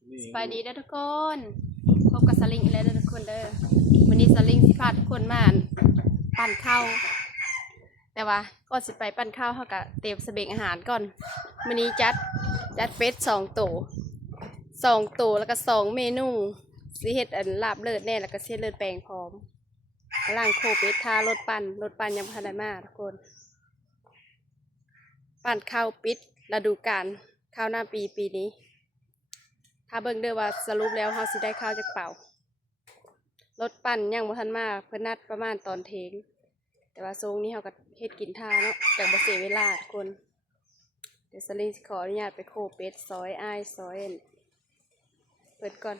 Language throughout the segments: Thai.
สบายดีเด้อทุกคนพบกับสลิงอีกแล้วเด้อทุกคนเด้อวันนี้สลิงสิพาทุกคนมาปั่นข้าวแต่ว่าก่อนสิไปปั่นข้าวเขาก็เตรียมเสบียงอาหารก่อนวันนี้จัดเป็ดสองตัวแล้วก็2 เมนูสิเฮ็ดอันลาบเลือดแน่แล้วก็เส้นเลือดแปลงพร้อมกำลังโคเป็ดทารถปั่นยังบ่ทันได้มาทุกคนปั่นข้าวปิดฤดูกาลข้าวหน้าปีนี้ถ้าเบิ่งเด้อว่าสรุปแล้วเฮาสิได้ข้าวจากเป่ารถปั่นยังบ่ทันมาเพิ่นนัดประมาณตอนเทงแต่ว่าทรงนี้เฮาก็เฮ็ดกินท่าเนาะจากบ่เสียเวลาทุกคนเดี๋ยวสลิงสิขออนุญาตไปโคเป็ดซอยอ้ายซอยเปิดก่อน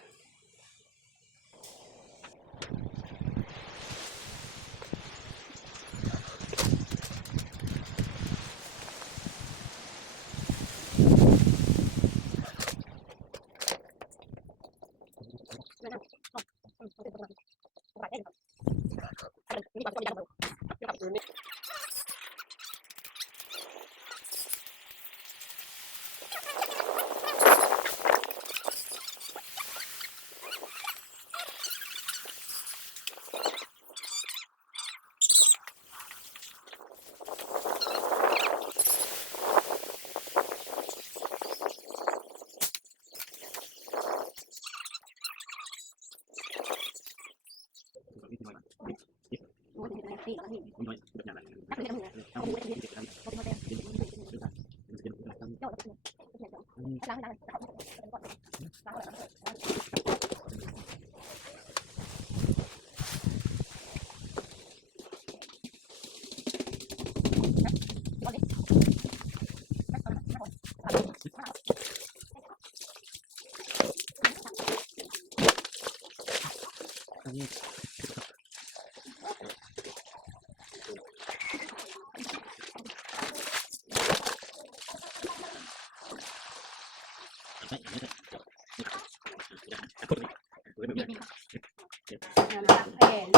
แผ่น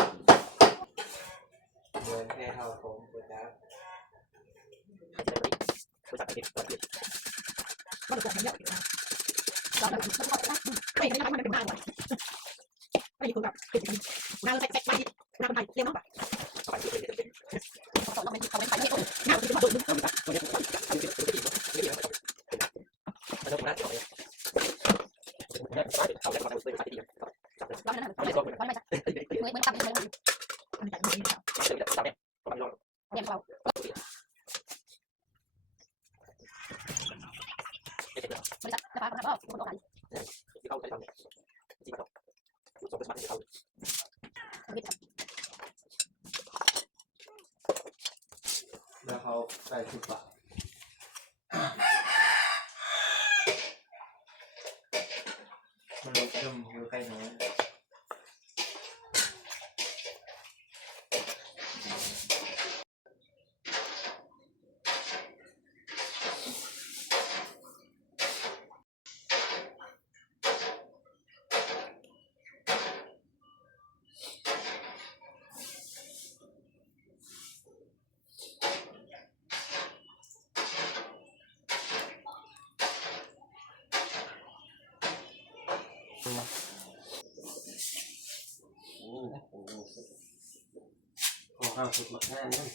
เดินแค่เท่าผมกูจะแล้วเขาใส่ชุดปะมันลดเพิ่มอยู่ใกล้น้อยขอข้าวสุดมากแน่นั่น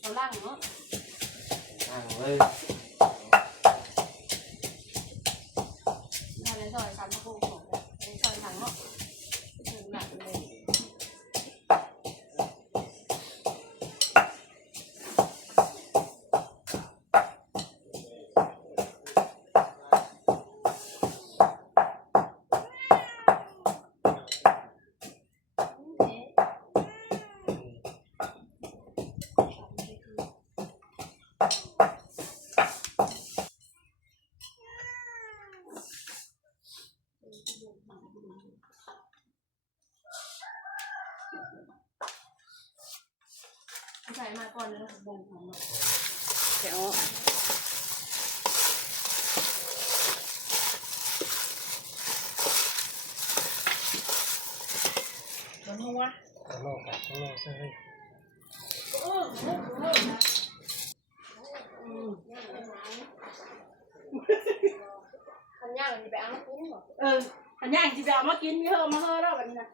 เอาล่างเนาะ ตั้งเลย ถ้าในซอย3 โมงของในซอยทางเนาะถึงหลักเลยใส่มาก่อนเลยบ่งของเนาะเดี๋ยวมันหัว ข้างนอกกับข้างนอกใช่ไหม อันย่างสิเอามากินมีเฮอมาเฮอแล้วแบบนี้นะ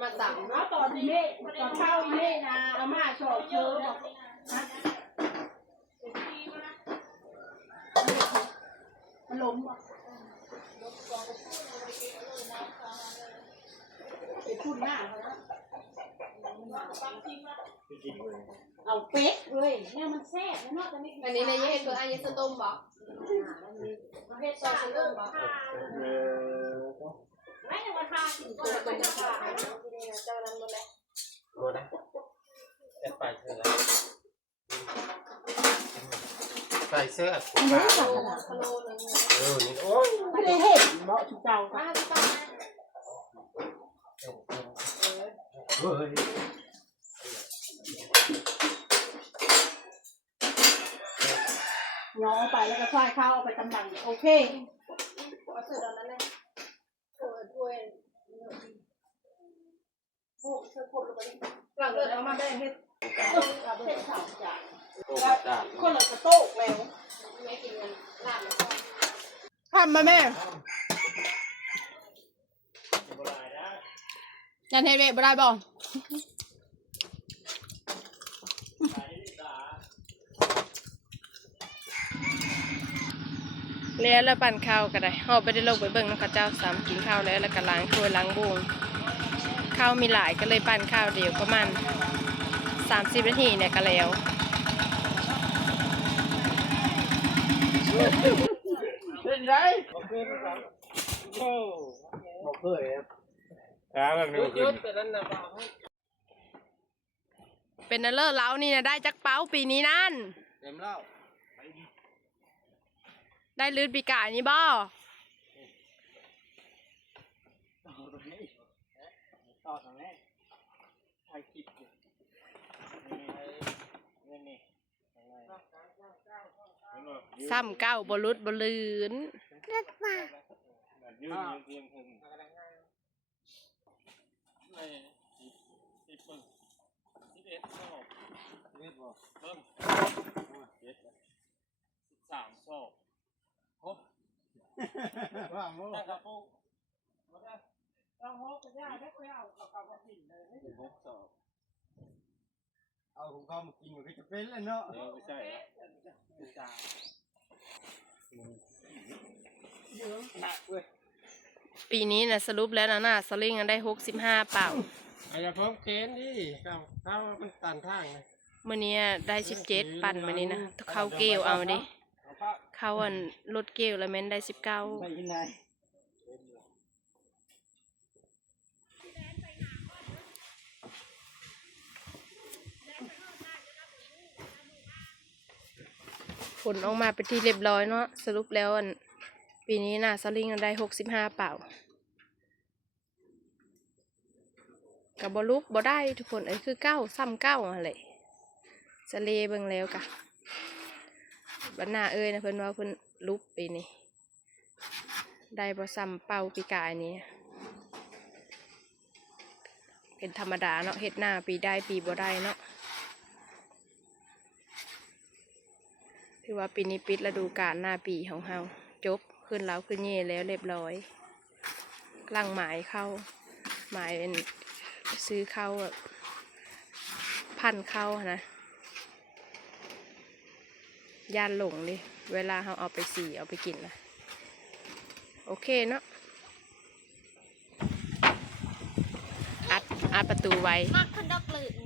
มาสั่ง เอาตอนนี้ตอนเข้าอีนี่นะเอามาชอบเธอบอกมันล้มอ่ะเป็นทุนหน้าเขาแล้วเอาเป๊กเลยเนี่ยมันแซ่บแล้วเนาะแต่ไม่ อันนี้ในเย็นตัวอันนี้สต้มบอก เฮ็ดซอสเริ่มบอกไม่ได้ว่าทานก็เป็นทานเจ้านั้นหมดแล้ว โอ้นะแอดไปเถอะใส่เสื้อขาวนี่โอ้ย ไม่ได้เห็นเนาะทุกเจ้า มาที่ป้า เฮ้ย ย้อไปแล้วก็ช่วยเข้าเอาไปตำบังโอเค เอาเสือตอนนั้นเลยถ้วยโอ้เธอครบแล้วหลังเกิดเอามาแบ่งให้ เส้นสามจาน โอ้จาน คนละกระโต๊ะแล้ว ไม่กินกันลาบแล้ว ทำมาแม่ ยันเฮเวบ่ได้บ่แล้วปั่นข้าวก็ได้เฮาไปได้ลงไปเบิ่งน้ำข้าวเจ้าสามกินข้าวแล้วก็ล้างถ้วยล้างบุงข้าวมีหลายก็เลยปั่นข้าวเดียวประมาณ30 นาทีเนี่ยก็แล้ว เป็นไรบอกเคยโอ้บอกเคยครับแบบนี้ยุดแต่นั้นนะบ้า เป็นนันเลอร์เล้านี่นะได้จักเป้าปีนี้นั่น เต็มแล้ว ได้ลืดปีกานี่บ่ ต่อทางนี้ถ่ายคลิปนี่ ซ้ำเก้าบลุดบลืน ยืนเตียงถึงใน10 ปึ้ง11 รอบเรียบร้อยเริ่ม13 รอบโอ้ว่างโม่ครับปุ๊บเอาหกย่าได้ไปเอากับมากินเลย6 รอบเอาของเขามากินมันก็จะเป็นเลยเนาะไม่ใช่จ้าหนักเว้ย ปีนี้นะสรุปแล้วนะน่ะสลิงกันได้65เป่า อาจจะพร้อมเกณฑ์ดิเข้ามันตันทางเลย มื้อนี้ได้17ปั่นมื้อนี้นะเข้าเกลียวเอาดิเข้าอันรถเกลียวแล้วแม่นได้19 ไปที่ไหน ผลออกมาเป็นที่เรียบร้อยเนาะสรุปแล้วอันปีนี้น่ะสลิงกันได้65เป่ากับบลุกบ่ได้ทุกคนคือเก้าซ้ำเก้าอะไรสะเลเบิ่งแล้วกะบัดหน้านะเพิ่นว่าเพิ่นลุกปีนี้ได้บ่ซ้ำเป่าปีกายนี้เป็นธรรมดาเนาะเฮ็ดหน้าปีได้ปีบ่ได้เนาะถือว่าปีนี้ปิดฤดูกาลหน้าปีของเฮาจบขึ้นแล้วขึ้นเย่แล้วเรียบร้อยกลางหมายเข้าหมายเป็นซื้อเข้าพันเข้านะย่านหลงดิเวลาเราเอาไปสีเอาไปกินนะโอเคเนาะอัดประตูไว้ มักคนดอกหลืน